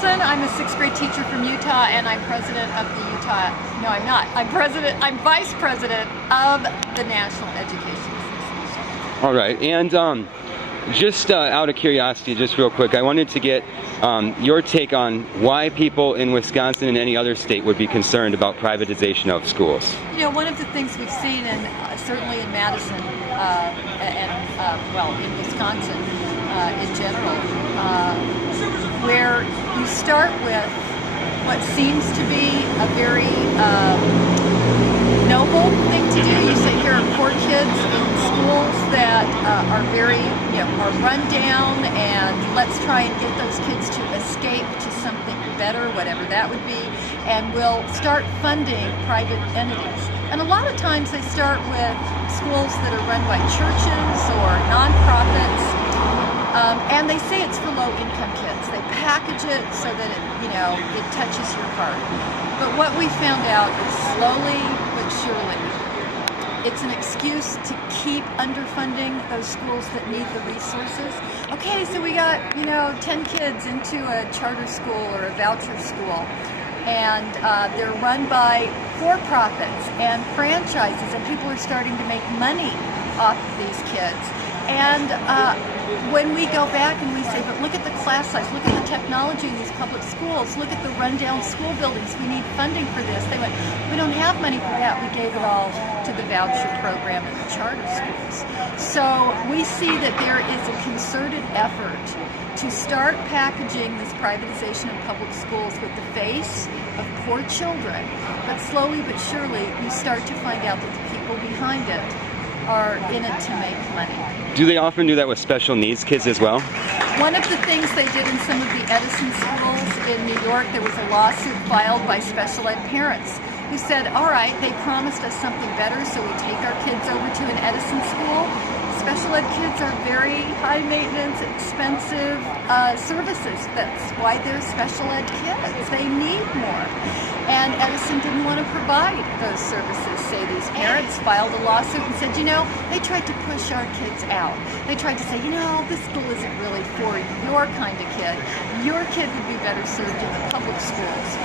Eskelsen. I'm a sixth grade teacher from Utah, and I'm president of the Utah, no I'm not, I'm vice president of the National Education Association. All right, and just out of curiosity, just real quick, I wanted to get your take on why people in Wisconsin and any other state would be concerned about privatization of schools. You know, one of the things we've seen, and certainly in Madison well, in Wisconsin in general, where you start with what seems to be a very noble thing to do. You say here are poor kids in schools that are very, are run down, and let's try and get those kids to escape to something better, whatever that would be, and we'll start funding private entities. And a lot of times they start with schools that are run by churches or nonprofits, and they say it's for low-income kids. They package it so that it touches your heart. But what we found out is slowly but surely, it's an excuse to keep underfunding those schools that need the resources. Okay, so we got 10 kids into a charter school or a voucher school, and they're run by for-profits and franchises, and people are starting to make money off of these kids. And when we go back and we say, but look at the class size, look at the technology in these public schools, look at the rundown school buildings, we need funding for this. They went, we don't have money for that, we gave it all to the voucher program and the charter schools. So we see that there is a concerted effort to start packaging this privatization of public schools with the face of poor children. But slowly but surely, you start to find out that the people behind it are in it to make money. Do they often do that with special needs kids as well? One of the things they did in some of the Edison schools in New York, there was a lawsuit filed by special ed parents who said, all right, they promised us something better, so we take our kids over to an Edison school. Special ed kids are very high maintenance, expensive services. That's why they're special ed kids. They need more. And Edison didn't want to provide those services. Say these parents filed a lawsuit and said, they tried to push our kids out. They tried to say, this school isn't really for your kind of kid. Your kid would be better served in the public schools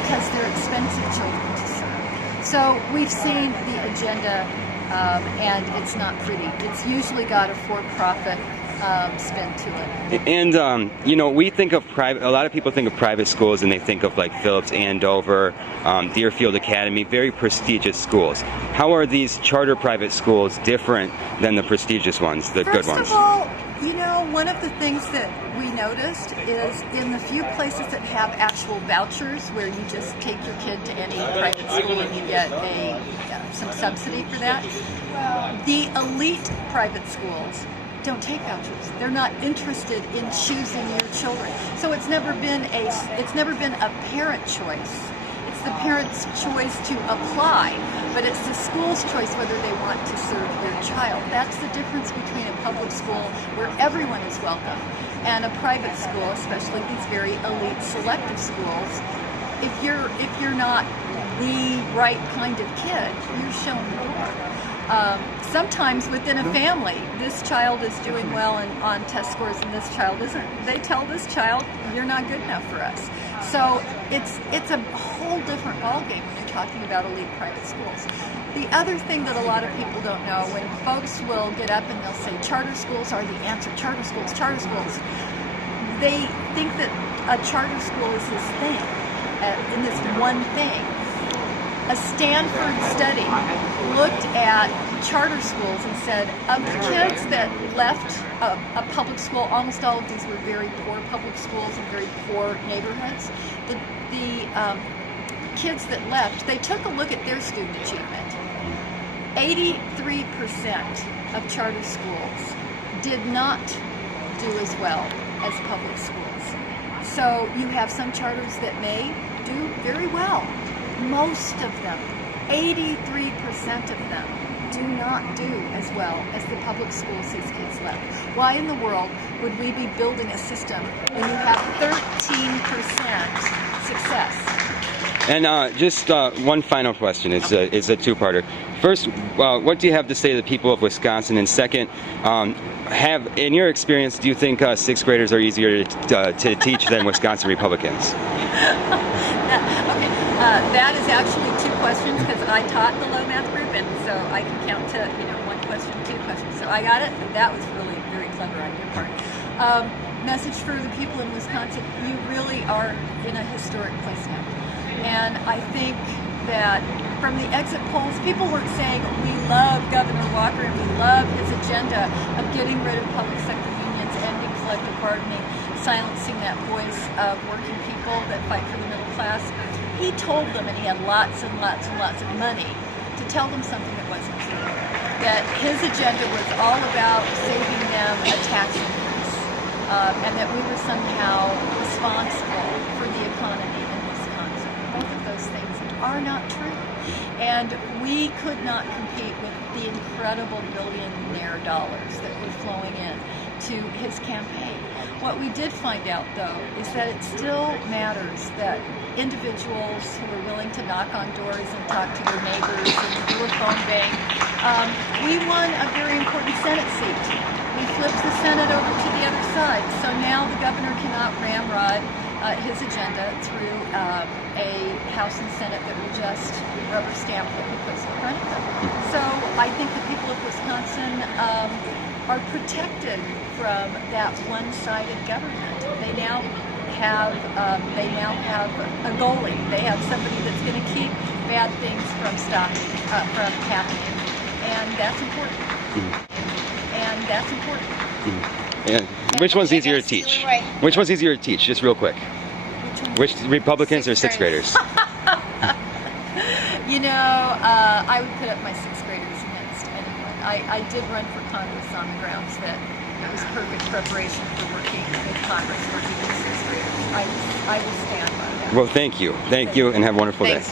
because they're expensive children to serve. So we've seen the agenda, and it's not pretty. It's usually got a for-profit spin to it. And we think of private. A lot of people think of private schools, and they think of like Phillips, Andover, Deerfield Academy, very prestigious schools. How are these charter private schools different than the prestigious ones, the good ones? First of all, one of the things that we noticed is in the few places that have actual vouchers, where you just take your kid to any private school and you get some subsidy for that, the elite private schools don't take vouchers. They're not interested in choosing your children. So it's never been a parent choice. It's the parent's choice to apply, but it's the school's choice whether they want to serve your child. That's the difference between a public school where everyone is welcome and a private school, especially these very elite selective schools. If you're not the right kind of kid, you're shown the door. Sometimes within a family, this child is doing well on test scores and this child isn't. They tell this child, you're not good enough for us. So it's a whole different ballgame when you're talking about elite private schools. The other thing that a lot of people don't know, when folks will get up and they'll say charter schools are the answer, charter schools, they think that a charter school is this thing, in this one thing. A Stanford study looked at charter schools and said, of the kids that left a public school, almost all of these were very poor public schools in very poor neighborhoods. The kids that left, they took a look at their student achievement. 83% of charter schools did not do as well as public schools. So you have some charters that may do very well. Most of them, 83% of them, do not do as well as the public schools these kids left. Why in the world would we be building a system when you have 13% success? And just one final question. It's a two-parter. First, what do you have to say to the people of Wisconsin? And second, in your experience, do you think sixth graders are easier to teach than Wisconsin Republicans? Okay, that is actually two questions because I taught the low math group, and so I can count to one question, two questions. So I got it. And that was really very clever on your part. Message for the people in Wisconsin: you really are in a historic place now, and I think that from the exit polls, people weren't saying we love Governor Walker and we love his agenda of getting rid of public sector unions, ending collective bargaining, silencing that voice of working people that fight for the middle class. He told them, and he had lots and lots and lots of money to tell them something that wasn't true. That his agenda was all about saving them a tax increase, and that we were somehow responsible for the economy in Wisconsin. Both of those things are not true. And we could not compete with the incredible billionaire dollars that were flowing in to his campaign. What we did find out, though, is that it still matters that individuals who are willing to knock on doors and talk to their neighbors and do a phone bank. We won a very important Senate seat. We flipped the Senate over to the other side. So now the governor cannot ramrod his agenda through a House and Senate that will just rubber stamp what he puts in front of them. So I think the people of Wisconsin are protected from that one-sided government. They now have a goalie. They have somebody that's going to keep bad things from happening, and that's important. And that's important. Yeah. Which one's easier to teach? Which one's easier to teach? Just real quick. Which Republicans or sixth graders? I would put up my sixth graders against anyone. I did run for Congress on the grounds that it was perfect preparation for working with Congress, working with sixth graders. I will stand by that. Well, thank you, and have a wonderful day.